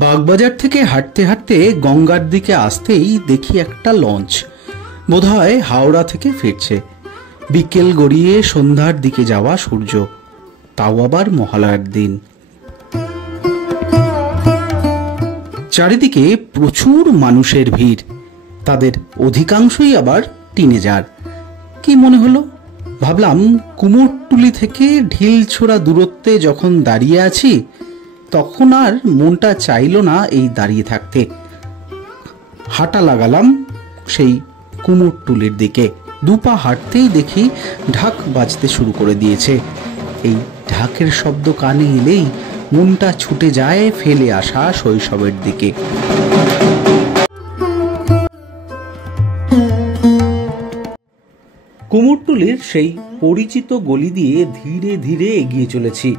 বাগবাজার থেকে হাঁটতে হাঁটতে গঙ্গার দিকে আসতেই দেখি একটা লঞ্চ, বোধহয় হাওড়া থেকে ফিরছে। বিকেল গড়িয়ে সন্ধ্যার দিকে যাওয়া সূর্য, তাও আবার মহালয়ার দিন। চারিদিকে প্রচুর মানুষের ভিড়, তাদের অধিকাংশই আবার টিনেজার। কি মনে হলো, ভাবলাম কুমোরটুলি থেকে ঢিল ছোড়া দূরত্বে যখন দাঁড়িয়ে আছি তখন আর মনটা চাইল না এই দাঁড়িয়ে থাকতে। হাঁটা লাগালাম সেই কুমোরটুলির দিকে। দুপা হাঁটতেই দেখি ঢাক বাজতে শুরু করে দিয়েছে। এই ঢাকের শব্দ কানে এলেই মনটা ছুটে যায় ফেলে আসা শৈশবের দিকে। কুমোরটুলির সেই পরিচিত গলি দিয়ে ধীরে ধীরে এগিয়ে চলেছি।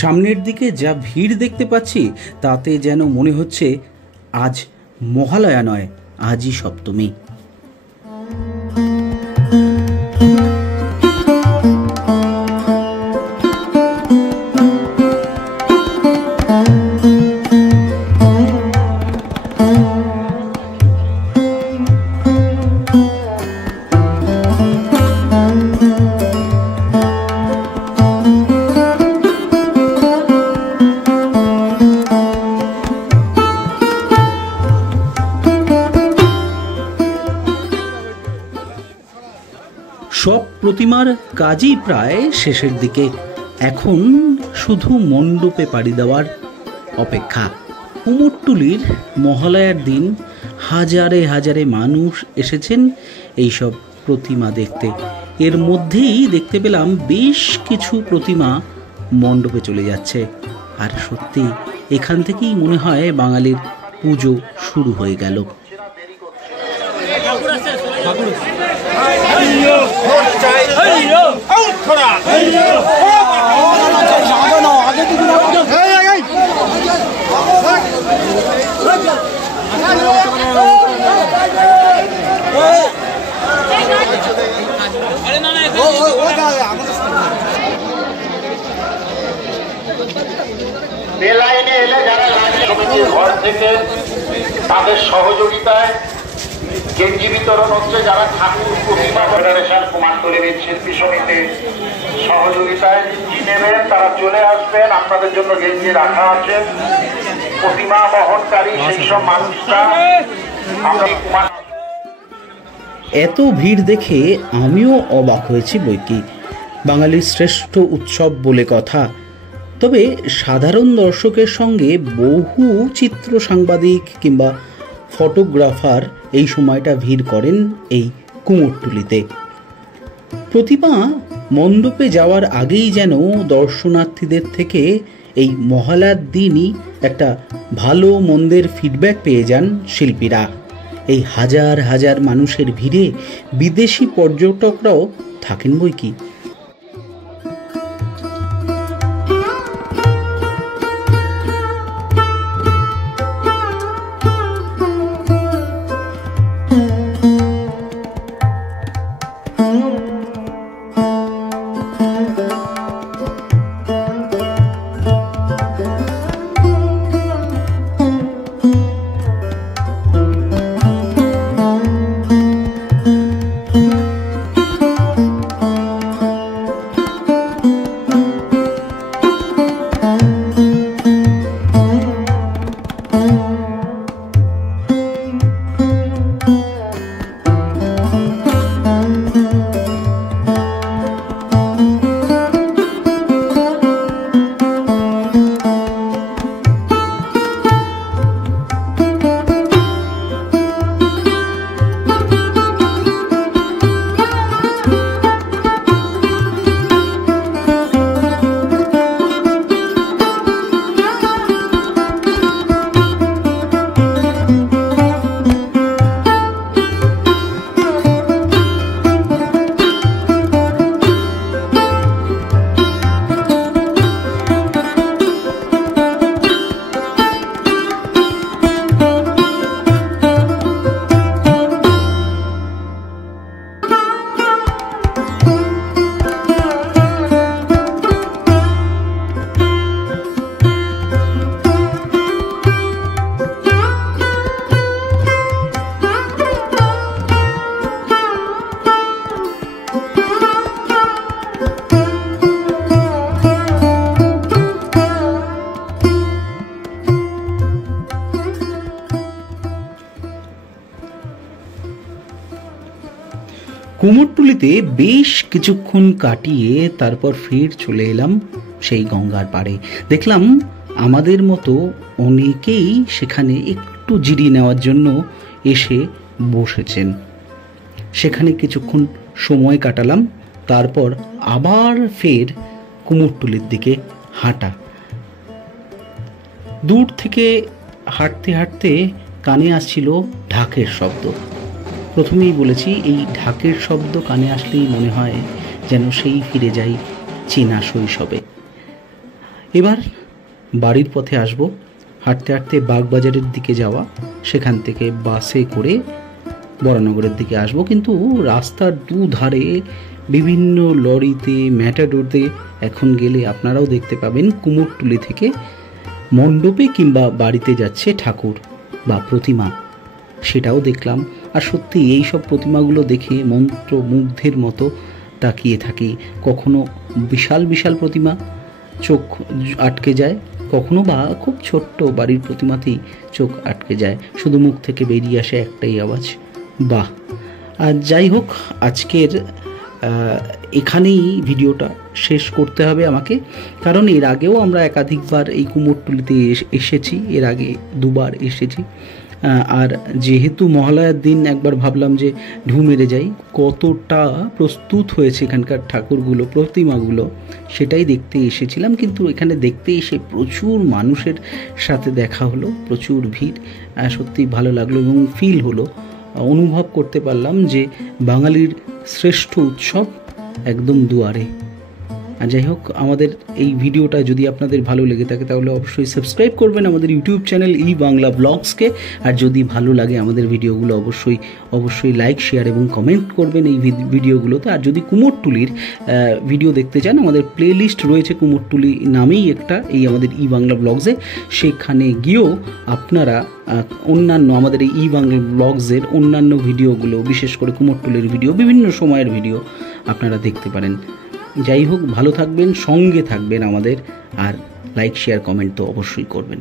সামনের দিকে যা ভিড় দেখতে পাচ্ছি তাতে যেন মনে হচ্ছে আজ মহালয়া নয়, আজই সপ্তমী। সব প্রতিমার কাজই প্রায় শেষের দিকে, এখন শুধু মণ্ডপে পাড়ি দেওয়ার অপেক্ষা। কুমোরটুলির মহালয়ার দিন হাজারে হাজারে মানুষ এসেছেন এইসব প্রতিমা দেখতে। এর মধ্যেই দেখতে পেলাম বেশ কিছু প্রতিমা মণ্ডপে চলে যাচ্ছে। আর সত্যি এখান থেকেই মনে হয় বাঙালির পুজো শুরু হয়ে গেল। বেলাইনে এলে যারা সমিতির ঘর থেকে তাদের সহযোগিতায় গেঞ্জি বিতরণ হচ্ছে, যারা ঠাকুর প্রতিমা ফেডারেশন কুমারটুলির শিল্পী সমিতির সহযোগিতায় কি নেবেন তারা চলে আসবেন, আপনাদের জন্য গেঞ্জি রাখা আছে। প্রতিমা বহনকারী সেই সব মানুষরা এত ভিড় দেখে আমিও অবাক হয়েছি বইকি। বাঙালির শ্রেষ্ঠ উৎসব বলে কথা, তবে সাধারণ দর্শকের সঙ্গে বহু চিত্র সাংবাদিক কিংবা ফটোগ্রাফার এই সময়টা ভিড় করেন এই কুমোরটুলিতে। প্রতিমা মণ্ডপে যাওয়ার আগেই যেন দর্শনার্থীদের থেকে এই মহালয়ার দিনই একটা ভালো মন্দের ফিডব্যাক পেয়ে যান শিল্পীরা। এই হাজার হাজার মানুষের ভিড়ে বিদেশি পর্যটকরাও থাকেন বইকি। কুমোরটুলিতে বেশ কিছুক্ষণ কাটিয়ে তারপর ফের চলে এলাম সেই গঙ্গার পাড়ে। দেখলাম আমাদের মতো অনেকেই সেখানে একটু জিরিয়ে নেওয়ার জন্য এসে বসেছেন। সেখানে কিছুক্ষণ সময় কাটালাম, তারপর আবার ফের কুমোরটুলির দিকে হাঁটা। দূর থেকে হাঁটতে হাঁটতে কানে আসছিল ঢাকের শব্দ। প্রথমেই বলেছি, এই ঢাকের শব্দ কানে আসলেই মনে হয় যেন সেই ফিরে যাই চেনা শৈশবে। এবার বাড়ির পথে আসব। হাঁটতে হাঁটতে বাগবাজারের দিকে যাওয়া, সেখান থেকে বাসে করে বরানগরের দিকে আসব। কিন্তু রাস্তার দুধারে বিভিন্ন লরিতে, ম্যাটাডোরতে এখন গেলে আপনারাও দেখতে পাবেন কুমোরটুলি থেকে মণ্ডপে কিংবা বাড়িতে যাচ্ছে ঠাকুর বা প্রতিমা। সেটাও দেখলাম। আর সত্যি এই সব প্রতিমাগুলো দেখে মন্ত্রমুগ্ধের মতো তাকিয়ে থাকি। কখনো বিশাল বিশাল প্রতিমা, চোখ আটকে যায়, কখনো বা খুব ছোট্ট বাড়ির প্রতিমাতেই চোখ আটকে যায়, শুধু মুখ থেকে বেরিয়ে আসে একটাই আওয়াজ, বাহ। আর যাই হোক, আজকের এখানেই ভিডিওটা শেষ করতে হবে আমাকে, কারণ এর আগেও আমরা একাধিকবার এই কুমোরটুলিতে এসেছি, এর আগে দুবার এসেছি। আর যেহেতু মহালয়ার দিন একবার ভাবলাম যে ঢু মেরে যাই, কতটা প্রস্তুত হয়েছে এখানকার ঠাকুরগুলো, প্রতিমাগুলো, সেটাই দেখতে এসেছিলাম। কিন্তু এখানে দেখতে এসে প্রচুর মানুষের সাথে দেখা হলো, প্রচুর ভিড়, সত্যি ভালো লাগলো এবং ফিল হলো, অনুভব করতে পারলাম যে বাঙালির শ্রেষ্ঠ উৎসব একদম দুয়ারে। আর যাই হোক, আমাদের এই ভিডিওটা যদি আপনাদের ভালো লেগে থাকে তাহলে অবশ্যই সাবস্ক্রাইব করবেন আমাদের ইউটিউব চ্যানেল ই বাংলা ব্লগসকে। আর যদি ভালো লাগে আমাদের ভিডিওগুলো অবশ্যই লাইক, শেয়ার এবং কমেন্ট করবেন এই ভিডিওগুলোতে। আর যদি কুমোরটুলির ভিডিও দেখতে চান, আমাদের প্লেলিস্ট রয়েছে কুমোরটুলি নামেই একটা, এই আমাদের ই বাংলা ব্লগসে। সেখানে গিয়েও আপনারা অন্যান্য আমাদের এই ই বাংলা ব্লগসের অন্যান্য ভিডিওগুলো, বিশেষ করে কুমোরটুলির ভিডিও, বিভিন্ন সময়ের ভিডিও আপনারা দেখতে পারেন। যাই হোক, ভালো থাকবেন, সঙ্গে থাকবেন আমাদের, আর লাইক, শেয়ার, কমেন্ট তো অবশ্যই করবেন।